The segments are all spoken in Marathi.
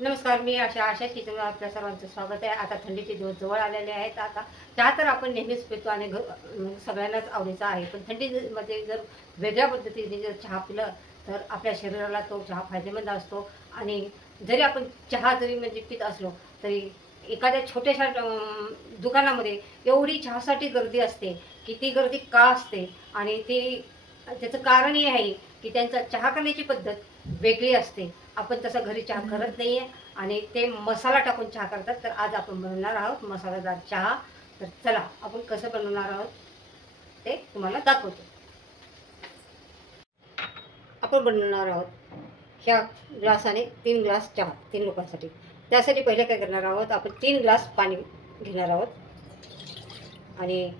नमस्कार, मी आशा किचनवर आपल्या सर्वांचं स्वागत आहे. आता थंडीचे दिवस जवळ आलेले आहेत. आता चहा तर आपण नेहमीच पितो आणि सगळ्यांनाच आवडीचा आहे. पण थंडीमध्ये जर वेगळ्या पद्धतीने जर चहा पिलं तर आपल्या शरीराला तो चहा फायदेमंद असतो. आणि जरी आपण चहा जरी म्हणजे पित असलो तरी एखाद्या छोट्याशा दुकानामध्ये एवढी चहासाठी गर्दी असते की ती गर्दी का असते आणि ती त्याचं कारण हे आहे की त्यांचा चहा करण्याची पद्धत वेगळी असते. आपण तसं घरी चहा करत नाहीये आणि ते मसाला टाकून चहा करतात. तर आज आपण बनवणार आहोत मसालेदार चहा. तर चला आपण कसं बनवणार आहोत ते तुम्हाला दाखवतो. आपण बनवणार आहोत ह्या ग्लासाने 3 ग्लास चहा 3 लोकांसाठी. त्यासाठी पहिले काय करणार आहोत, आपण 3 ग्लास पाणी घेणार आहोत आणि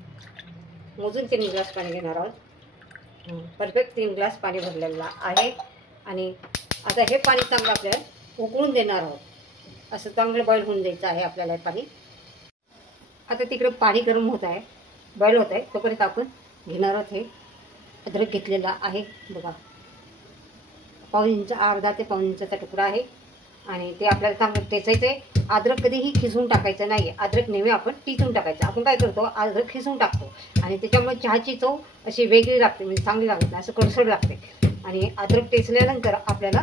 मोजून 3 ग्लास पाणी घेणार आहोत. परफेक्ट 3 ग्लास पाणी भरलेलं आहे. आणि आता हे पाणी चांगलं आपल्याला उकळून देणार आहोत. असं चांगलं बॉईल होऊन द्यायचं आहे आपल्याला हे पाणी. आता तिकडे पाणी गरम होत आहे, बॉईल होत आहे, तोपर्यंत आपण घेणार आहोत हे अद्रक घेतलेला आहे. बघा, पाऊण इंच, अर्धा ते पाऊण इंचाचा तुकडा आहे आणि ते आपल्याला चांगलं टेचायचं आहे. अद्रक कधीही खिसून टाकायचं नाही. अद्रक नेहमी आपण टिचून टाकायचं. आपण काय करतो, अद्रक खिसून टाकतो आणि त्याच्यामुळे चहाची चव अशी वेगळी लागते, म्हणजे चांगली लागत नाही, असं कडसड लागते. आणि अद्रक टेचल्यानंतर आपल्याला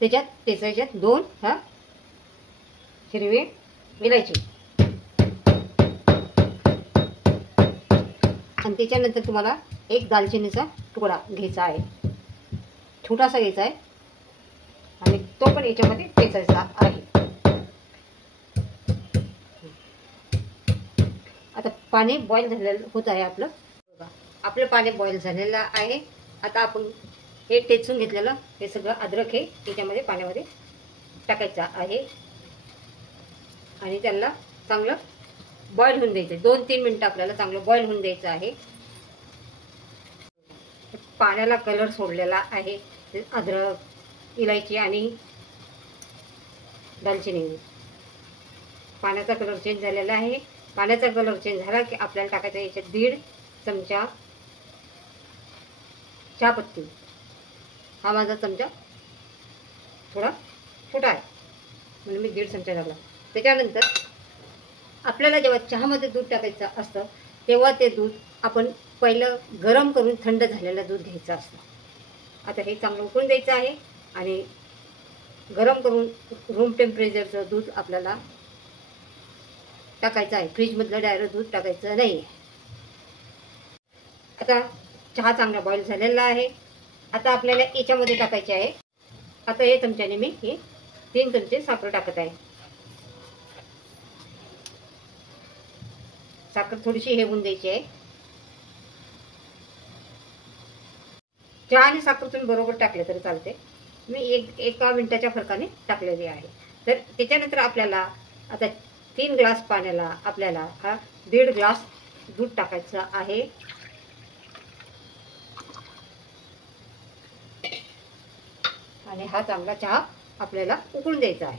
त्याच्यात टेचायच्यात 2 हिरवी इलायची आणि त्याच्यानंतर तुम्हाला एक दालचिनीचा तुकडा घ्यायचा आहे, छोटासा घ्यायचा आहे आणि तो पण याच्यामध्ये टेचायचा आहे. आता पाणी बॉईल झालेलं होत आहे आपलं. बघा, आपलं पाणी बॉईल झालेलं आहे. आता आपण हे टेचून घेतलेलं हे सगळं अद्रक हे त्याच्यामध्ये पाण्यामध्ये टाकायचं आहे आणि त्याला चांगलं बॉईल होऊन द्यायचं. 2-3 मिनटं आपल्याला चांगलं बॉईल होऊन द्यायचं आहे. पाण्याला कलर सोडलेला आहे. अद्रक, इलायची आणि दालचिनी, पाण्याचा कलर चेंज झालेला आहे. पाण्याचा कलर चेंज झाला की आपल्याला टाकायचं याच्यात 1.5 चमचा चहापत्ती. हा माझा चमचा थोडा छोटा आहे म्हणून मी 1.5 चमचा टाकला. त्याच्यानंतर आपल्याला जेव्हा चहामध्ये दूध टाकायचं असतं तेव्हा ते दूध आपण पहिलं गरम करून थंड झालेलं दूध घ्यायचं असतं. आता हे चांगलं उकळून द्यायचं आहे आणि गरम करून रूम टेम्परेचरचं दूध आपल्याला टाकायचं आहे. फ्रीजमधलं डायरेक्ट दूध टाकायचं नाही. आता चहा चांगला बॉईल झालेला आहे. आता आपल्याला याच्यामध्ये टाकायचे आहे. आता हे चमच्याने मी हे 3 चमचे साखर टाकत आहे. साखर थोडीशी हे होऊन द्यायची आहे. चहा आणि साखर तुम्ही बरोबर टाकले तरी चालते. मी एका मिनिटाच्या फरकाने टाकलेली आहे. तर त्याच्यानंतर आपल्याला आता 3 ग्लास पाण्याला आपल्याला हा 1.5 ग्लास दूध टाकायचं आहे. आणि हा चांगला चहा आपल्याला उकळून द्यायचा आहे.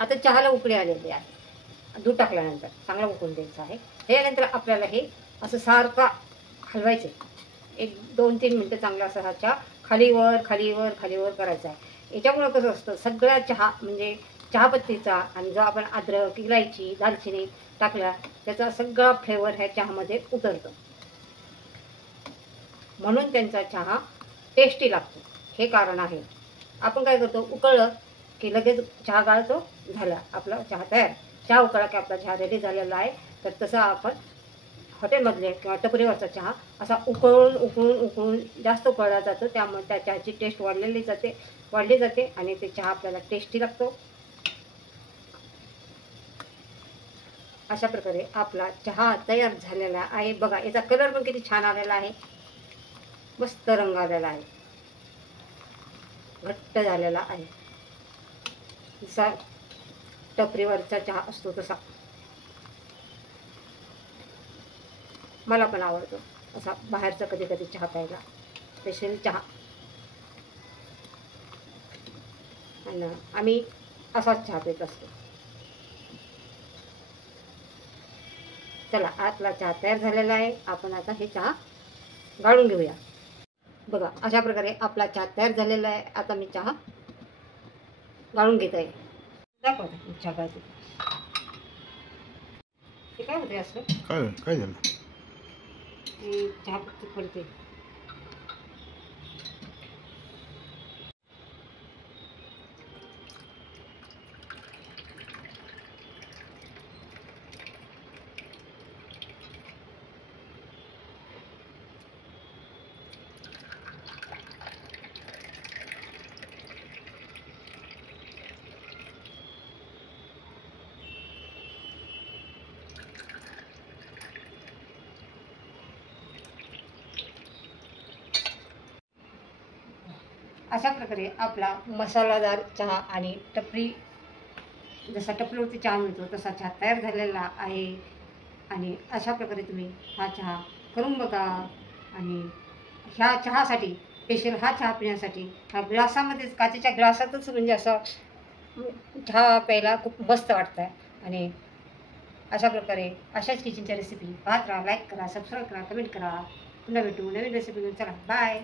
आता चहाला उकळी आलेली आहे. दूध टाकल्यानंतर चांगला उकळून द्यायचं आहे. त्यानंतर आपल्याला हे असं सारखं हलवायचं. 1-2-3 मिनटं चांगला असा हा चहा खालीवर खालीवर खालीवर करायचा आहे. याच्यामुळं कसं असतं, सगळा चहा म्हणजे चहापत्तीचा आणि जो आपण अद्रक, इलायची, दालचिनी टाकला त्याचा सगळा फ्लेवर ह्या चहामध्ये उतरतो, म्हणून त्यांचा चहा टेस्टी लागतो. हे कारण आहे. आपण काय करतो, उकळलं की लगेच चहा गाळतो, झाला आपला चहा तयार. चहा उकळला की आपला चहा रेडी झालेला आहे. तर तसा आपण हॉटेलमधले किंवा टपरीवरचा चहा असा उकळून उकळून उकळून जास्त उकळला जातो. त्यामुळे त्या चहाची टेस्ट वाढली जाते आणि ते चहा आपल्याला टेस्टी लागतो. अशा प्रकारे आपला चहा तयार झालेला आहे. बघा, याचा कलर पण किती छान आलेला आहे. मस्त रंग आलेला आहे, घट्ट झालेला आहे. जसा टपरीवरचा चहा असतो तसा मला पण आवडतो. असा बाहेरचा कधी कधी चहा प्यायला, स्पेशल चहा. आणि आम्ही असाच चहा पित असतो. चला, आपला चहा तयार झालेला आहे. आपण आता हे चहा गाळून घेऊया. बघा, अशा प्रकारे आपला चहा तयार झालेला आहे. आता मी चहा गाळून घेत आहे. दाखवते चहा गाळते ते काय होते असं काय झालं? ते चहा पत्ती पडते. अशा प्रकारे आपला मसालादार चहा आणि टपरी, जसा टपरीवरती चहा मिळतो तसा चहा तयार झालेला आहे. आणि अशा प्रकारे तुम्ही हा चहा करून बघा. आणि ह्या चहासाठी स्पेशल हा चहा पिण्यासाठी ह्या ग्लासामध्येच, काचेच्या ग्लासातच म्हणजे असं चहा प्यायला खूप मस्त वाटतं आहे. आणि अशा प्रकारे अशाच किचनच्या रेसिपी पाहत राहा, लाईक करा, सबस्क्राईब करा, कमेंट करा. पुन्हा भेटू नवीन रेसिपी घेऊन. चला बाय.